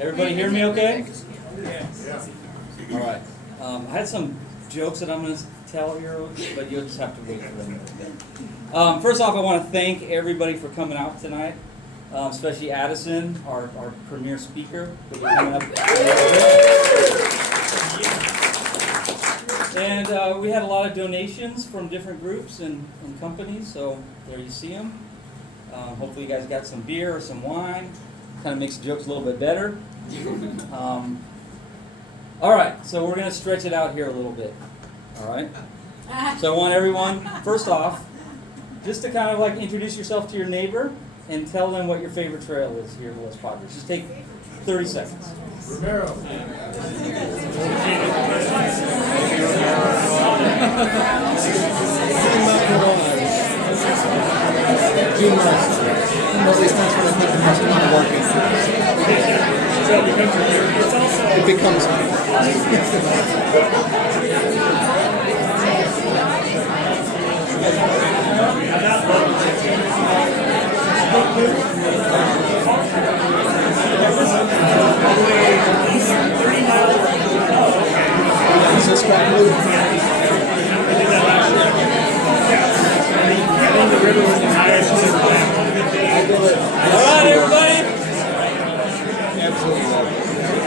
Everybody hear me okay? Yeah. All right. I had some jokes that I'm going to tell here, but you'll just have to wait for them. First off, I want to thank everybody for coming out tonight, especially Addison, our premier speaker, who'll be coming up. And we had a lot of donations from different groups and companies, so there you see them. Hopefully you guys got some beer or some wine. Kind of makes the jokes a little bit better. All right, so we're going to stretch it out here a little bit. All right? So I want everyone, first off, just to kind of like introduce yourself to your neighbor and tell them what your favorite trail is here in Los Padres. Just take 30 seconds. Romero. Nobody starts when I put the muscle on the working. It becomes Alright, everybody?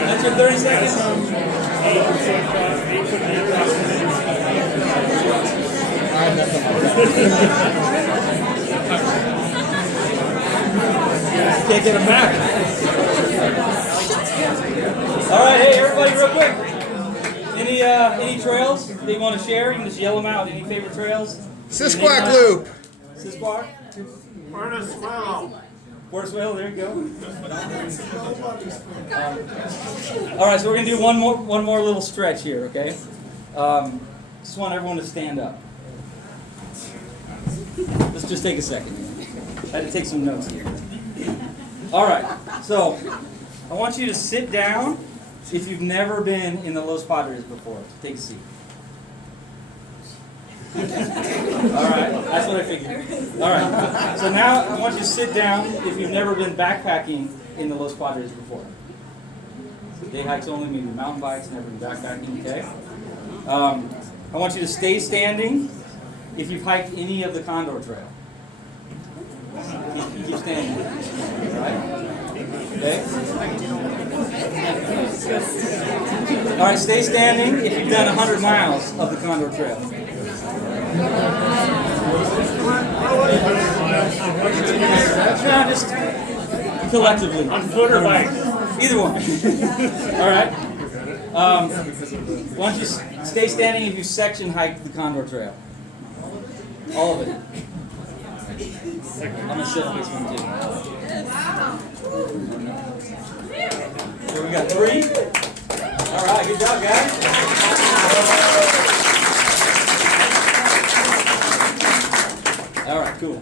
That's your 30 seconds. Can't get them back. Alright, hey everybody, real quick. Any trails that you want to share? You can just yell them out. Any favorite trails? Sisquack Loop. Sisquack? Portiswell, there you go. All right, so we're gonna do one more little stretch here, okay? Just want everyone to stand up. Let's just take a second. I had to take some notes here. All right, so I want you to sit down if you've never been in the Los Padres before. Take a seat. All right, that's what I figured. All right, so now I want you to sit down if you've never been backpacking in the Los Padres before. So day hikes only, maybe mountain bikes, never been backpacking, okay? I want you to stay standing if you've hiked any of the Condor Trail. Keep standing, all right? Okay? All right, stay standing if you've done 100 miles of the Condor Trail. Just collectively. On foot or bike? Either one. All right. Why don't you stay standing if you section hiked the Condor Trail? All of it. I'm going to sit on this one too. So we got 3. All right, good job, guys. All right, cool.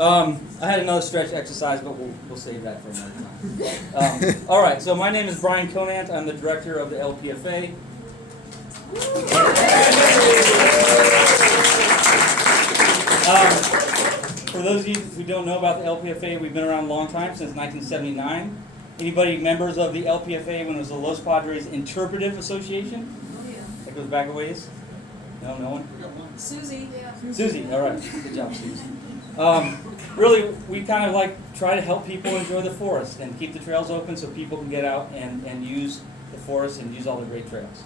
I had another stretch exercise, but we'll save that for another time. All right, so my name is Brian Conant. I'm the director of the LPFA. For those of you who don't know about the LPFA, we've been around a long time, since 1979. Anybody members of the LPFA when it was the Los Padres Interpretive Association? Oh, yeah. That goes back a ways? No, no one? Susie. Yeah. Susie, all right. Good job, Susie. Really, we kind of like try to help people enjoy the forest and keep the trails open so people can get out and use the forest and use all the great trails.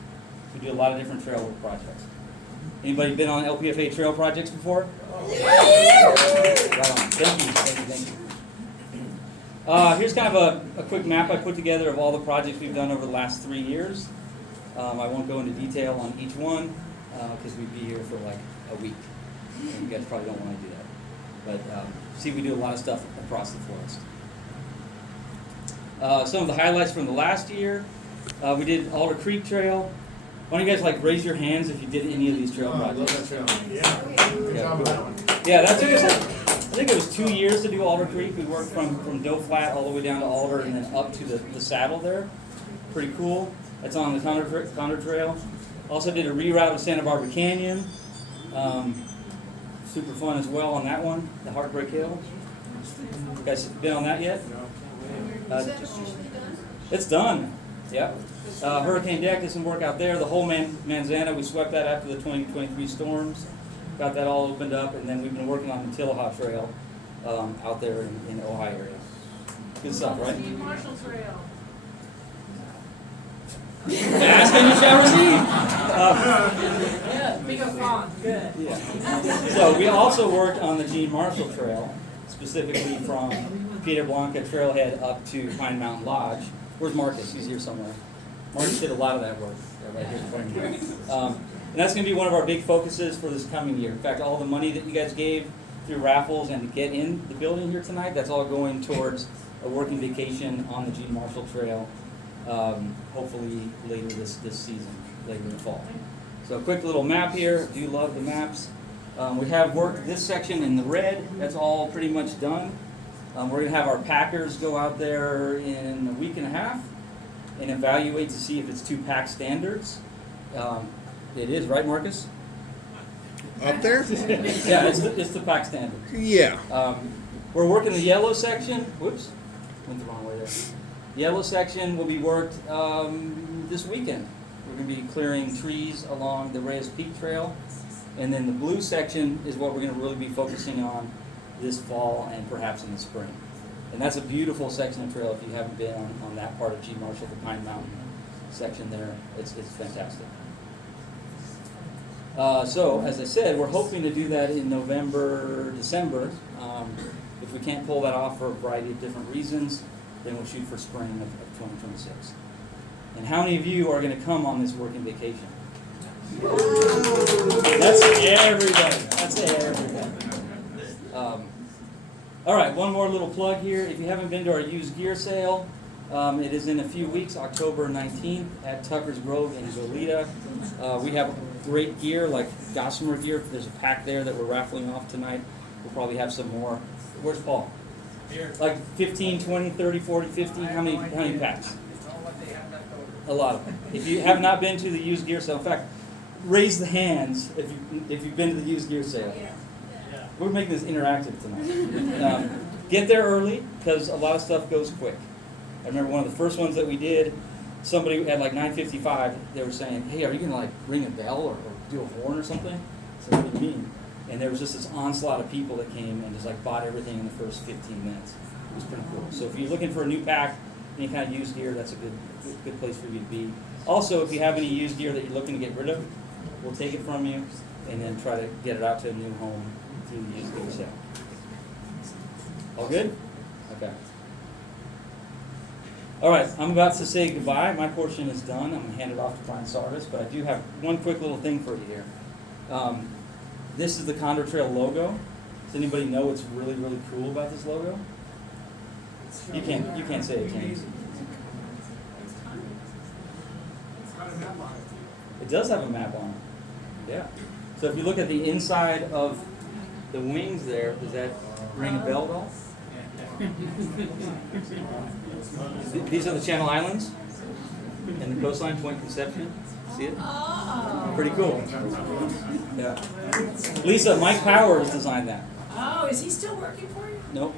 We do a lot of different trail work projects. Anybody been on LPFA trail projects before? Right on. Thank you. Here's kind of a quick map I put together of all the projects we've done over the last 3 years. I won't go into detail on each one because we'd be here for like a week. And you guys probably don't want to do that. But see, we do a lot of stuff across the forest. Some of the highlights from the last year, we did Alder Creek Trail. Why don't you guys like raise your hands if you did any of these trail projects? I love that trail. Yeah, cool. Yeah, that took us, I think it was 2 years to do Alder Creek. We worked from Doe Flat all the way down to Alder and then up to the saddle there. Pretty cool. That's on the Condor Trail. Also did a reroute of Santa Barbara Canyon. Super fun as well on that one, the Heartbreak Hill. You guys been on that yet? It's done, yeah. Hurricane Deck did some work out there. The whole Manzana, we swept that after the 2023 storms. Got that all opened up, and then we've been working on the Tillahaw Trail out there in Ojai area. Good stuff, right? Steve Marshall Trail. Ask and you shall receive. Yeah, big font, good. Yeah. So we also worked on the Gene Marshall Trail, specifically from Piedra Blanca Trailhead up to Pine Mountain Lodge. Where's Marcus? He's here somewhere. Marcus did a lot of that work. Right here in front of you. And that's going to be one of our big focuses for this coming year. In fact, all the money that you guys gave through raffles and to get in the building here tonight, that's all going towards a working vacation on the Gene Marshall Trail, hopefully later this season, later in the fall. So a quick little map here. Do you love the maps? We have worked this section in the red. That's all pretty much done. We're going to have our packers go out there in a week and a half and evaluate to see if it's 2 pack standards. It is, right, Marcus? Up there? Yeah, it's the pack standard. Yeah. We're working the yellow section. Whoops, went the wrong way there. Yellow section will be worked this weekend. We're going to be clearing trees along the Reyes Peak Trail. And then the blue section is what we're going to really be focusing on this fall and perhaps in the spring. And that's a beautiful section of trail if you haven't been on that part of G. Marshall, the Pine Mountain section there. It's fantastic. So, as I said, we're hoping to do that in November, December. If we can't pull that off for a variety of different reasons, then we'll shoot for spring of 2026. And how many of you are going to come on this working vacation? That's everybody. That's everybody. All right, one more little plug here. If you haven't been to our used gear sale, it is in a few weeks, October 19th at Tucker's Grove in Goleta. We have great gear, like Gossamer gear. There's a pack there that we're raffling off tonight. We'll probably have some more. Where's Paul? Here. Like 15, 20, 30, 40, 50? How many packs? A lot of them. If you have not been to the used gear sale, in fact, raise the hands if you've been to the used gear sale. We're making this interactive tonight. Get there early because a lot of stuff goes quick. I remember one of the first ones that we did, somebody at like 9:55, they were saying, hey, are you going to like ring a bell or do a horn or something? I said, what do you mean? And there was just this onslaught of people that came and just like bought everything in the first 15 minutes. It was pretty cool. So if you're looking for a new pack, any kind of used gear, that's a good place for you to be. Also, if you have any used gear that you're looking to get rid of, we'll take it from you and then try to get it out to a new home through the used gear sale. All good? Okay. All right, I'm about to say goodbye. My portion is done. I'm going to hand it off to Brian Sarvis, but I do have one quick little thing for you here. This is the Condor Trail logo. Does anybody know what's really, really cool about this logo? You can't say it, can you? It does have a map on it. Yeah. So if you look at the inside of the wings there, does that ring a bell at all? These are the Channel Islands and the coastline, Point Conception. See it? Oh. Pretty cool. Yeah. Lisa, Mike Powers designed that. Oh, is he still working for you? Nope.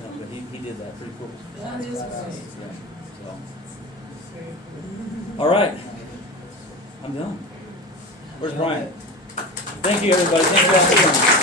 No, but he did that. Pretty cool. That is great. Yeah. So. All right. I'm done. Where's Brian? Thank you, everybody. Thank you all for coming.